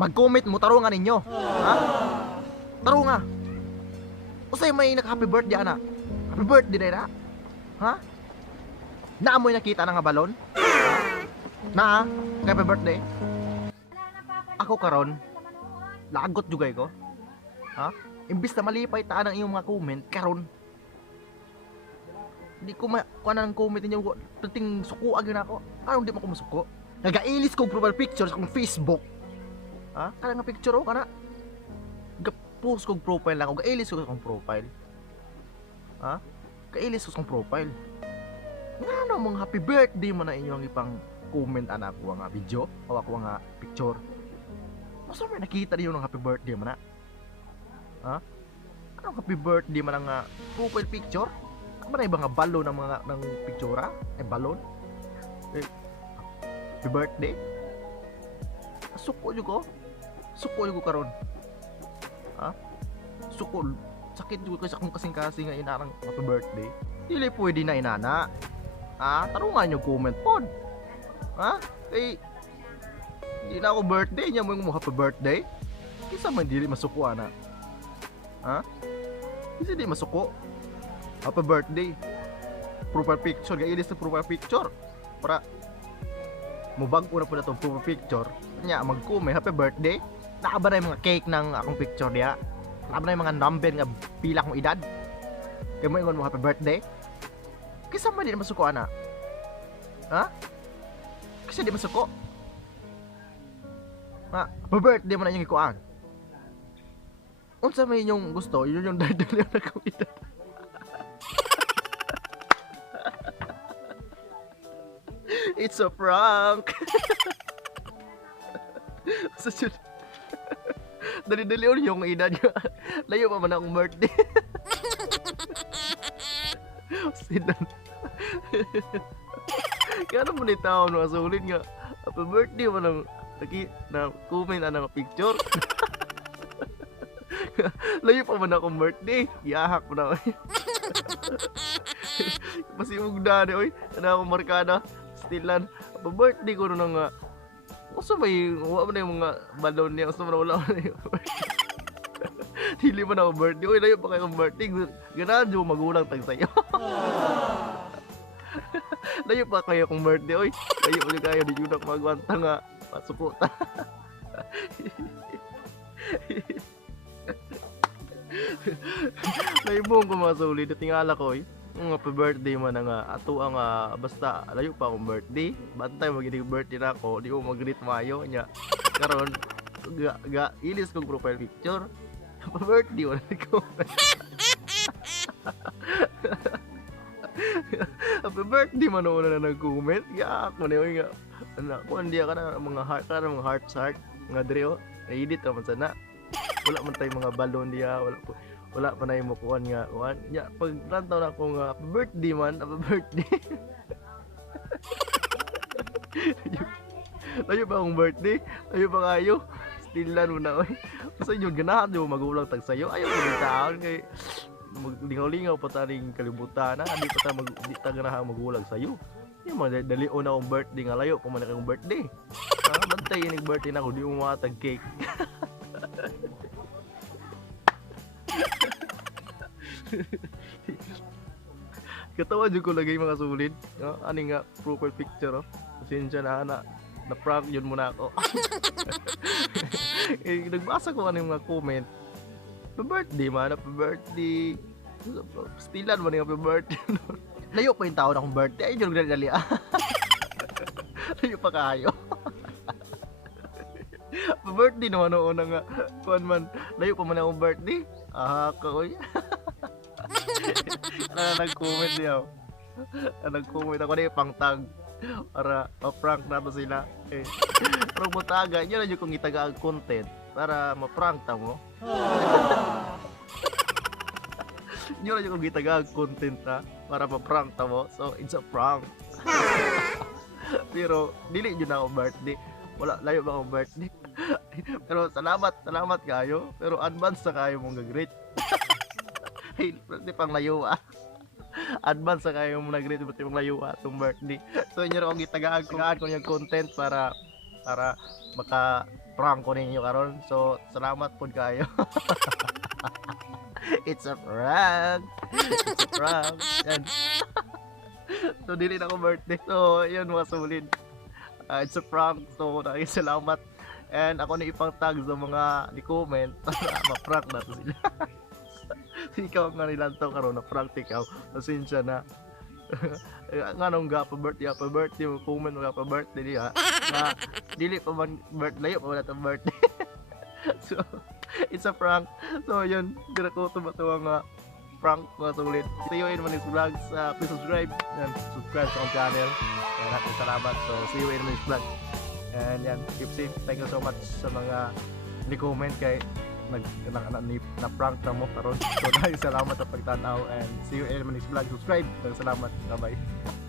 Mag-comment mo, tarungan ninyo. Ha? Tarunga. Usay may naka-happy birthday ana. Happy birthday na. Ha? Naamoy nakita na nga balon? Na, happy birthday. Ako karon, lagot jugay ko. Ha? Imbis na malipay taan ang iyong mga comment karon. Di ko kuan ang comment ninyo ting suko agin ako. Anong di mo ko masuko? Nagailis kong profile pictures kong Facebook. Ha? Kana nga picture o kana. Ga-post kong profile lang ako. Gailis ko kong profile. Ha? Gailis ko kong profile. Ngano mong happy birthday mo na inyong ipang comment anak ko nga video o ako nga picture. Masa may nakita niyo ng happy birthday mo na? Ha? Anong happy birthday mo na nga profile picture? Ano na ibang balon ng mga ng pictura? Balon? Happy birthday? Suko jud ko. Suko jud ko karon. Ha? Suko. Sakit jud ko sa akong kasing-kasing nga inarang happy birthday. Dili pwede na inana. Ha? Tarungan nyo comment pod. Ha? Kay di na ako birthday niya mo yung happy birthday. Kisa man dili masuko ana. Ha? Kisa di masuko. Happy birthday. Profile picture, gailis na profile picture. Para mubag-o na po na itong profile picture. Kanya, mag-comment, happy birthday. Nakaba na yung mga cake ng akong picture niya. Nakaba na yung mga number nga pila kong edad. Kaya mo ingon mo happy birthday. Kisa man di na masuko ana. Ha? Kisa di masuko. Ha? Happy birthday mo na yung ikuan. Unsa may inyong gusto, yun yung dadali na akong edad. It's a prank. Dali-dali yung edad niya. Layo pa man akong birthday. Sinan. Kaya mo ni tao no asulit nga. Happy birthday mo nang na comment na picture. Layo pa man akong birthday. Yahak mo na. Masiug na ni oy. Ana akong markada. Stilan. Happy birthday ko nung nga. Gusto ba yung wala mo na yung mga balon niya. Gusto mo na wala mo na yung Dili mo na ako birthday. Uy, layo pa kayong birthday. Ganahan dyan magulang tag sa'yo. Layo pa kayo kong birthday. Uy, layo ulit kayo. Di yun ako magwanta nga. Pasukuta. Layo mo kung masulit. Tingala ko, uy. Happy birthday mo na nga. Ato ang basta layo pa akong birthday. Bantay maginig birthday na ako. Di ko mag-greet mayo niya. Karon ilis kong profile picture. Happy birthday mo na ko. Happy birthday man na nag-comment. Yak mo na yun nga. Anak ko, hindi ka na mga heart. Ka na mga heart. Mga dreo. Na-edit naman sana. Wala man tayong mga balon diya. Wala pa na yung mukuhan nga. Ya, pag rantaw na akong happy birthday man. Happy birthday. Layo ba akong birthday? Layo ba kayo? Stilan mo na. Basta yun, ganahan yung magulang tag sa'yo. Ayaw mo yung taon. Kaya lingaw-lingaw pa taring kalibutan na. Hindi pa ta ganahan magulang sa'yo. Yung mga dalion na akong birthday nga. Layo pa man akong birthday. Bantay yung birthday na ako. Di mo matag cake. Katawa dyan ko lagay mga sulit. Ano nga profile picture. Pasensya na prank yun muna ako. Nagbasa ko ano yung mga comment. Happy birthday man. Happy birthday. Stilan man yung happy birthday. Layo pa yung tao na akong birthday. Ay dyan dali. Layo pa kayo. Happy birthday naman noon nga. Kuan man. Layo pa man akong birthday. Kaoy. Nag-comment niya. Nag-comment ako na yung pang-tag para ma-prank nato sila. Pero mutaga, yun na yung kung itaga ang content para ma-prank ta mo. Yun na yung kung itaga ang content para ma-prank ta mo. So, it's a prank. Pero, dili yun na akong birthday. Wala, layo ba akong birthday? Pero salamat kayo. Pero advance na kayo mong gag-greet. Di pang layo advance na kayo mong nag-greet. Di pang layo itong birthday. So inyo rin akong gitagaan ko yung content para prank ko ninyo karon. So salamat pod kayo. It's a prank. It's a prank. Yan. So dili na ko birthday. So yun mga sulit. It's a prank. So salamat. And ako na ipang tag sa mga ni-comment para ma-prank na to sila. Ikaw nga nilang to karon na prank ikaw. Pasensya na. Nga nung happy birthday mo comment mo happy birthday diha. Nga dili pa man birthday pa wala tong birthday. So it's a prank. So yun, dira ko tumatawa nga prank mga sulit. See you in my next vlog. Please subscribe and subscribe sa akong channel. Yan, natin salamat. So see you in my next vlog. And yan, keep safe. Thank you so much sa mga ni-comment kay na-prank na mo karon. So dahil salamat sa pagtanaw and see you in my next vlog. Subscribe. Salamat. Bye-bye.